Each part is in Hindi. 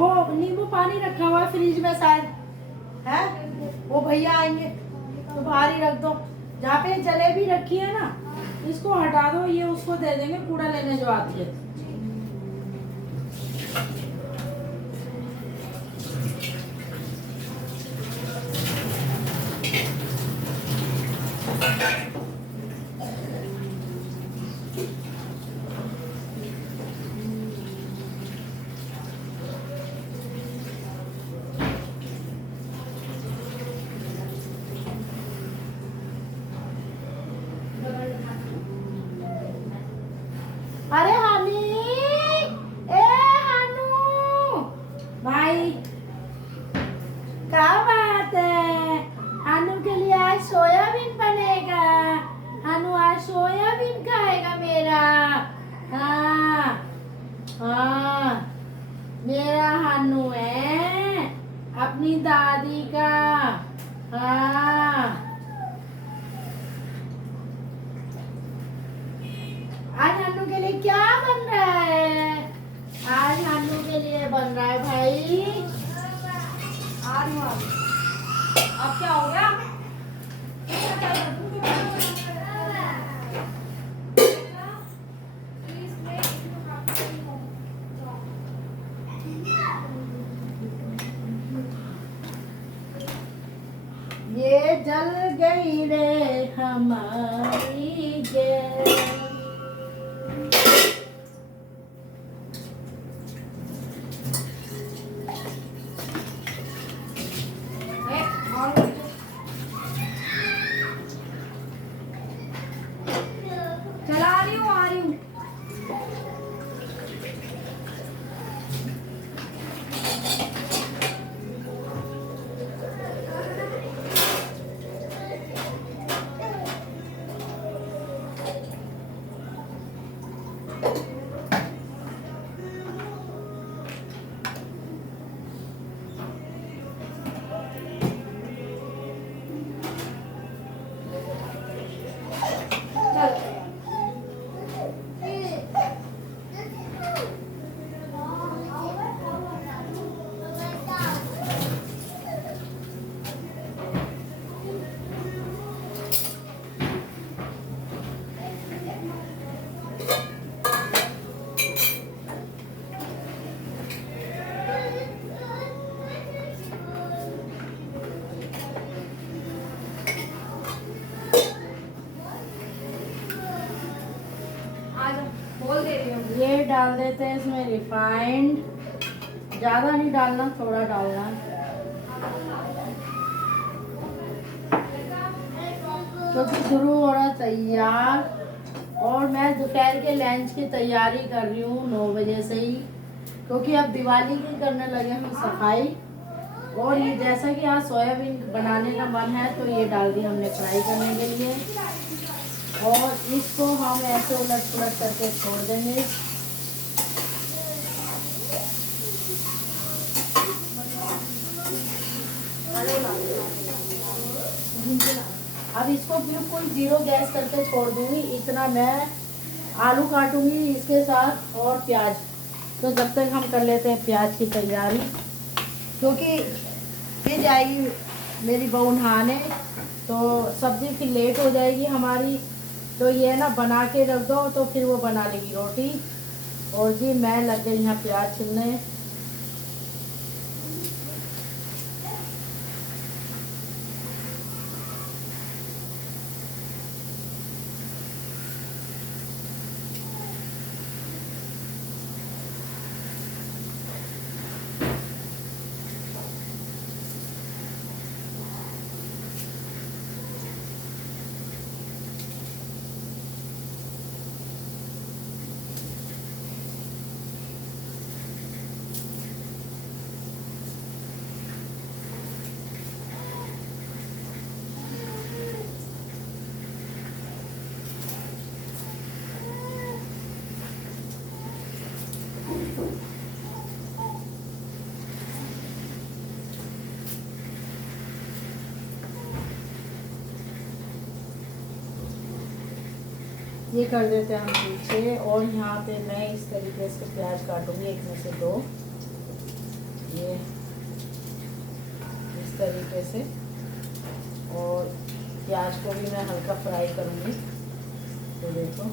वो नींबू पानी रखा हुआ है फ्रिज में शायद है, वो भैया आएंगे तो बाहर ही रख दो। जहाँ पे जलेबी रखी है ना, इसको हटा दो, ये उसको दे देंगे कूड़ा लेने जो आती है। अरे हनी, ए हनु भाई, क्या बात है? हनु के लिए आज सोयाबीन बनेगा। हनु आज सोयाबीन खाएगा मेरा। हाँ हाँ, मेरा हनु है अपनी दादी का। हाँ, आज हन्नू के लिए क्या बन रहा है? आज हन्नू के लिए बन रहा है भाई। अब क्या हो गया? ये जल गई रे हमारी जय। चला रही हूँ, आ रही हूँ। बोल दे रही हूँ। ये डाल देते हैं इसमें रिफाइंड, ज्यादा नहीं डालना, थोड़ा डालना। क्योंकि शुरू हो रहा तैयार, और मैं दोपहर के लंच की तैयारी कर रही हूँ 9 बजे से ही, क्योंकि अब दिवाली की करने लगे हम सफाई। और ये जैसा कि आज सोयाबीन बनाने का मन है तो ये डाल दी हमने फ्राई करने के लिए, और इसको हम ऐसे उलट पुलट करके छोड़ देंगे। अब इसको बिल्कुल 0 गैस करके छोड़ दूंगी। इतना मैं आलू काटूंगी इसके साथ और प्याज। तो जब तक हम कर लेते हैं प्याज की तैयारी, क्योंकि फिर जाएगी मेरी बहू नहाने, तो सब्जी फिर लेट हो जाएगी हमारी। तो ये ना बना के रख दो तो फिर वो बना लेगी रोटी। और जी मैं लग गई यहाँ प्याज छिलने। ये कर देते हैं हम पीछे। और यहाँ पे मैं इस तरीके से प्याज काटूंगी, 1 में से 2। ये इस तरीके से। और प्याज को भी मैं हल्का फ्राई करूँगी। तो देखो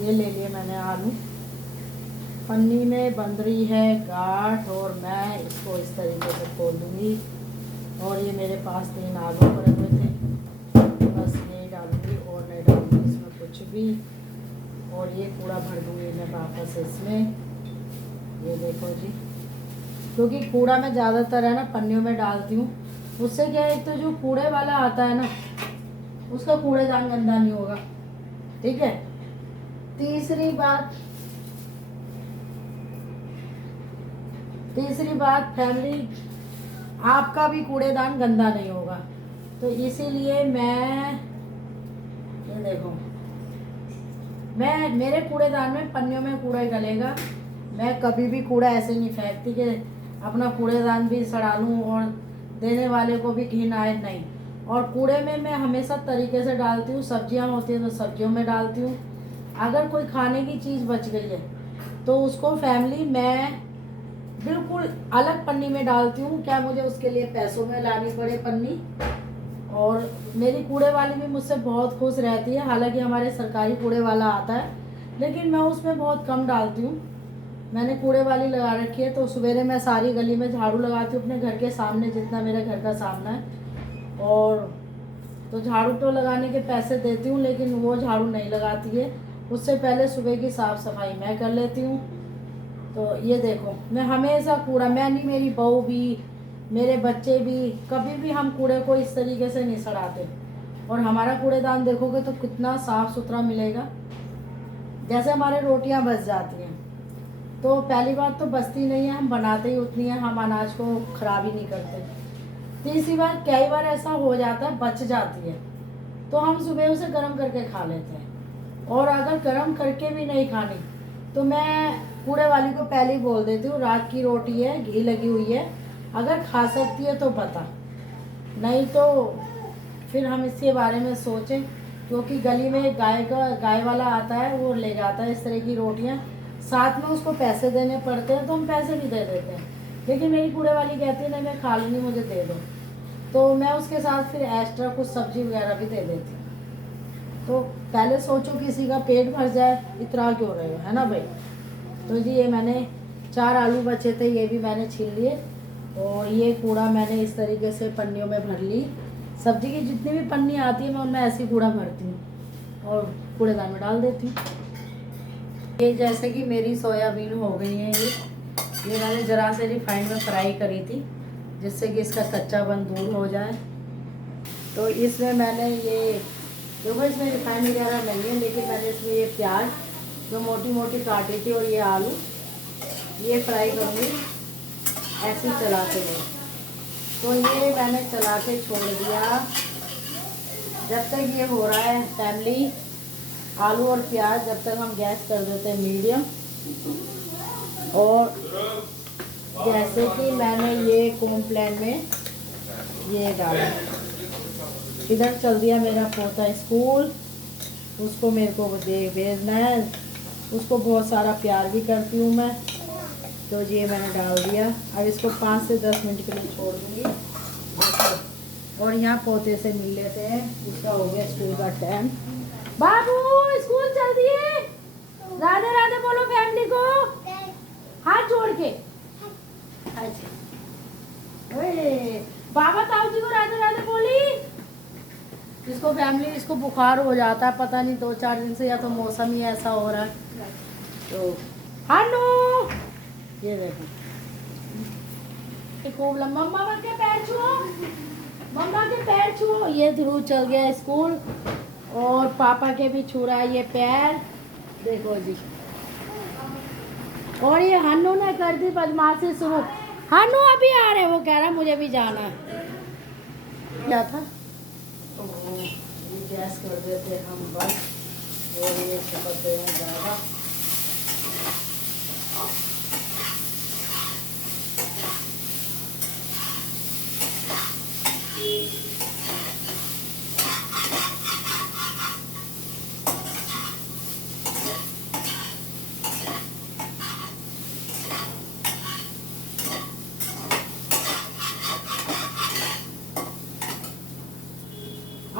ये ले लिए मैंने आलू, पन्नी में बंद रही है गांठ, और मैं इसको इस तरीके से खोल दूँगी। और ये मेरे पास 3 आलू पड़े हुए थे, बस यही डालूँगी और नहीं डालूँगी इसमें कुछ भी। और ये कूड़ा भर दूँगी मैं वापस इसमें। ये देखो जी, क्योंकि कूड़ा मैं ज़्यादातर है ना पन्नियों में डालती हूँ, उससे क्या है, एक तो जो कूड़े वाला आता है ना उसका कूड़ेदान गंदा नहीं होगा, ठीक है। तीसरी बात फैमिली, आपका भी कूड़ेदान गंदा नहीं होगा। तो इसीलिए मैं ये देखो, मैं मेरे कूड़ेदान में पन्नियों में कूड़ा ही डलेगा। मैं कभी भी कूड़ा ऐसे नहीं फेंकती कि अपना कूड़ेदान भी सड़ा लूँ और देने वाले को भी घिन आए, नहीं। और कूड़े में मैं हमेशा तरीके से डालती हूँ। सब्जियाँ होती हैं तो सब्जियों में डालती हूँ। अगर कोई खाने की चीज़ बच गई है तो उसको फैमिली मैं बिल्कुल अलग पन्नी में डालती हूँ, क्या मुझे उसके लिए पैसों में लानी पड़े पन्नी। और मेरी कूड़े वाली भी मुझसे बहुत खुश रहती है। हालांकि हमारे सरकारी कूड़े वाला आता है, लेकिन मैं उसमें बहुत कम डालती हूँ। मैंने कूड़े वाली लगा रखी है, तो सवेरे मैं सारी गली में झाड़ू लगाती हूँ अपने घर के सामने, जितना मेरे घर का सामना है। और तो झाड़ू तो लगाने के पैसे देती हूँ, लेकिन वो झाड़ू नहीं लगाती है। उससे पहले सुबह की साफ़ सफाई मैं कर लेती हूँ। तो ये देखो, मैं हमेशा कूड़ा, मैं नहीं, मेरी बहू भी, मेरे बच्चे भी, कभी भी हम कूड़े को इस तरीके से नहीं सड़ाते। और हमारा कूड़ेदान देखोगे तो कितना साफ़ सुथरा मिलेगा। जैसे हमारे रोटियां बच जाती हैं, तो पहली बात तो बचती नहीं है, हम बनाते ही उतनी है, हम अनाज को ख़राब ही नहीं करते। तीसरी बात, कई बार ऐसा हो जाता है बच जाती है तो हम सुबह उसे गर्म करके खा लेते हैं। और अगर गर्म करके भी नहीं खानी तो मैं कूड़े वाली को पहले ही बोल देती हूँ, रात की रोटी है, घी लगी हुई है, अगर खा सकती है तो बता, नहीं तो फिर हम इसके बारे में सोचें। क्योंकि गली में एक गाय वाला आता है, वो ले जाता है इस तरह की रोटियाँ, साथ में उसको पैसे देने पड़ते हैं, तो हम पैसे भी दे देते हैं। लेकिन मेरी कूड़े वाली कहती है नहीं, मैं खा लूँगी, मुझे दे दो। तो मैं उसके साथ फिर एक्स्ट्रा कुछ सब्जी वगैरह भी दे देती हूँ। तो पहले सोचो किसी का पेट भर जाए, इतना क्यों रहे हो, है ना भाई। तो जी ये मैंने 4 आलू बचे थे, ये भी मैंने छील लिए। और ये कूड़ा मैंने इस तरीके से पन्नियों में भर ली। सब्जी की जितनी भी पन्नी आती है मैं उनमें ऐसी कूड़ा भरती हूँ और कूड़ेदान में डाल देती हूँ। ये जैसे कि मेरी सोयाबीन हो गई है, ये मैंने ज़रा से रिफाइंड में फ्राई करी थी, जिससे कि इसका कच्चापन दूर हो जाए। तो इसमें मैंने ये देखो, इसमें रिफाइंड वगैरह नहीं है, लेकिन मैंने इसमें ये प्याज जो मोटी मोटी काटी थी और ये आलू, ये फ्राई करूँगी ऐसे ही चलाते हुए। तो ये मैंने चला के छोड़ दिया। जब तक ये हो रहा है फैमिली, आलू और प्याज, जब तक हम गैस कर देते हैं मीडियम। और जैसे कि मैंने ये कॉम्प्लेन में ये डाला, इधर चल दिया मेरा पोता स्कूल, उसको मेरे को भेजना है, उसको बहुत सारा प्यार भी करती हूँ मैं। तो ये मैंने डाल दिया। अब इसको 5 से 10 मिनट के लिए छोड़ दूँगी। और यहाँ पोते से मिल लेते हैं, इसका हो गया स्कूल का टाइम। बाबू स्कूल चल दिए, राधे राधे बोलो फैमिली को, हाथ जोड़ के। बाबा ताऊ जी को राधे राधे बोली। इसको फैमिली, इसको बुखार हो जाता है, पता नहीं 2-4 दिन से, या तो मौसम ही ऐसा हो रहा है। तो हेलो, ये देखो खूब लंबा, मम्मा के पैर छुओ, मम्मा के पैर छुओ। ये ध्रुव चल गया स्कूल। और पापा के भी छू रहा है ये पैर, देखो जी। और ये हन्नू ने कर दी बदमाशी शुरू। हन्नू अभी आ रहे, वो कह रहा है मुझे भी जाना है। क्या था, तो ये गैस कर देते हम बंद और ये चिपकते हैं ज़्यादा।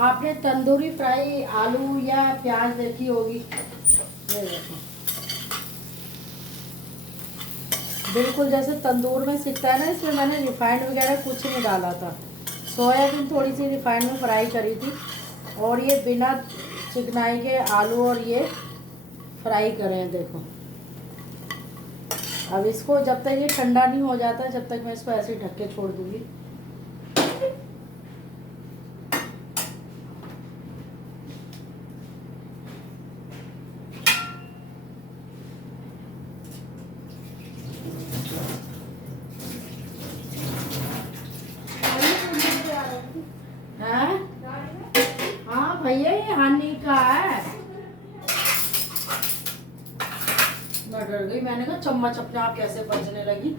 आपने तंदूरी फ्राई आलू या प्याज देखी होगी, ये देखो बिल्कुल जैसे तंदूर में सिकता है ना। इसमें मैंने रिफाइंड वगैरह कुछ नहीं डाला था। सोयाबीन थोड़ी सी रिफाइंड में फ्राई करी थी और ये बिना चिकनाई के आलू और ये फ्राई करें, देखो। अब इसको जब तक ये ठंडा नहीं हो जाता, जब तक मैं इसको ऐसे ही ढक के छोड़ दूँगी। हैं? हाँ भैया, ये हानि का है। मैं डर गई, मैंने कहा चम्मच अपने आप कैसे बजने लगी।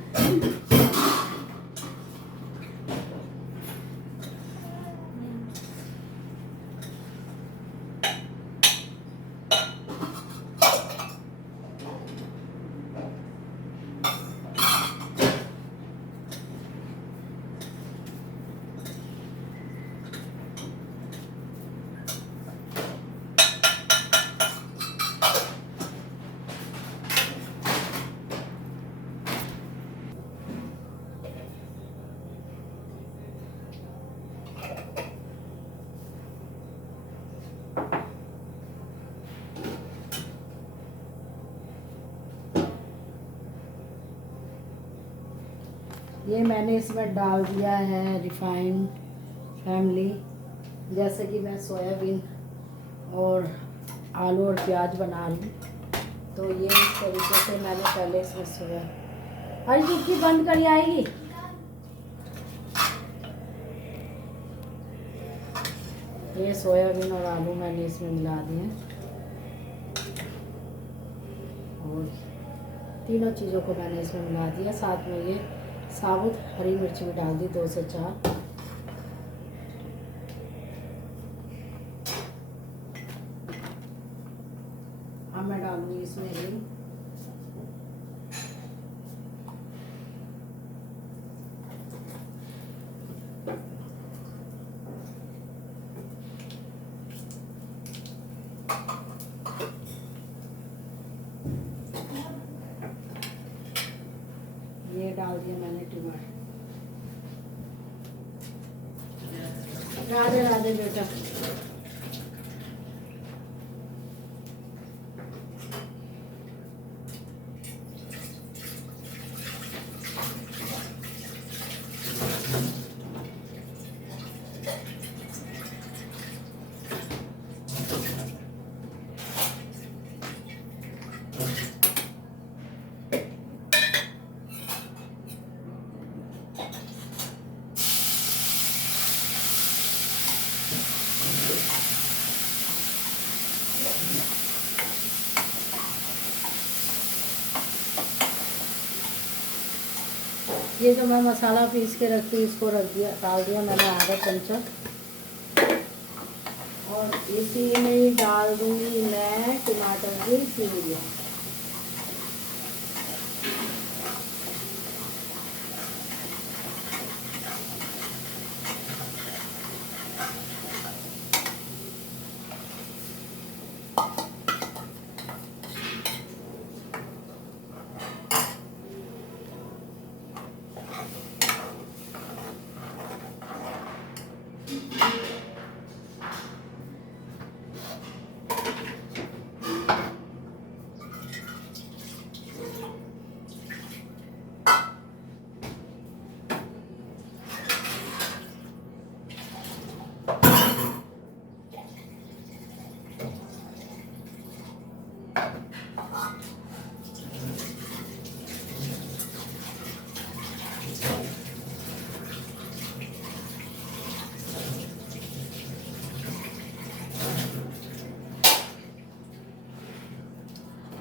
ये मैंने इसमें डाल दिया है रिफाइंड फैमिली। जैसे कि मैं सोयाबीन और आलू और प्याज बना रही हूँ, तो ये इस तरीके से मैंने पहले इसमें सोया। अरे चुटकी बंद करी आएगी। ये सोयाबीन और आलू मैंने इसमें मिला दिए और तीनों चीज़ों को मैंने इसमें मिला दिया। साथ में ये साबुत हरी मिर्च भी डाल दी, 2 से 4। अब मैं डालूंगी इसमें हिंग। ये डाल दिया मैंने टमाटर। राधे राधे बेटा। ये जो मैं मसाला पीस के रखती हूँ, इसको रख दिया, डाल दिया मैंने आधा चमचा। और इसी में ही डाल दूँगी मैं टमाटर की प्यूरी।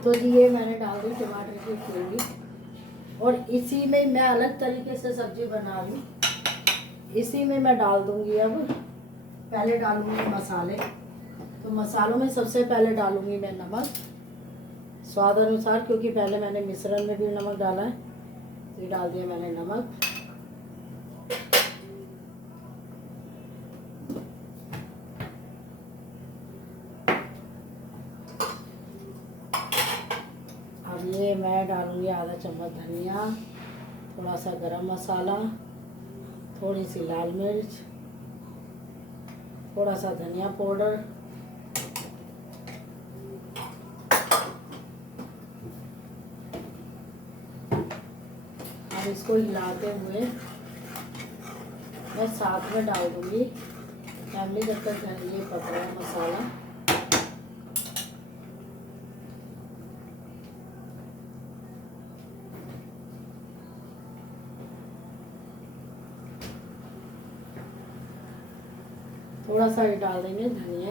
तो जी ये मैंने डाल दी टमाटर की प्यूरी, और इसी में मैं अलग तरीके से सब्जी बना रही हूँ। इसी में मैं डाल दूँगी अब, पहले डालूँगी मसाले। तो मसालों में सबसे पहले डालूँगी मैं नमक स्वाद अनुसार, क्योंकि पहले मैंने मिश्रण में भी नमक डाला है, तो ये डाल दिया मैंने नमक। अब ये मैं डालूँगी आधा चम्मच धनिया, थोड़ा सा गरम मसाला, थोड़ी सी लाल मिर्च, थोड़ा सा धनिया पाउडर, अब इसको हिलाते हुए मैं साथ में डाल दूँगी फैमिली जब तक ये पक रहा है मसाला। थोड़ा सा ये डाल देंगे धनिया।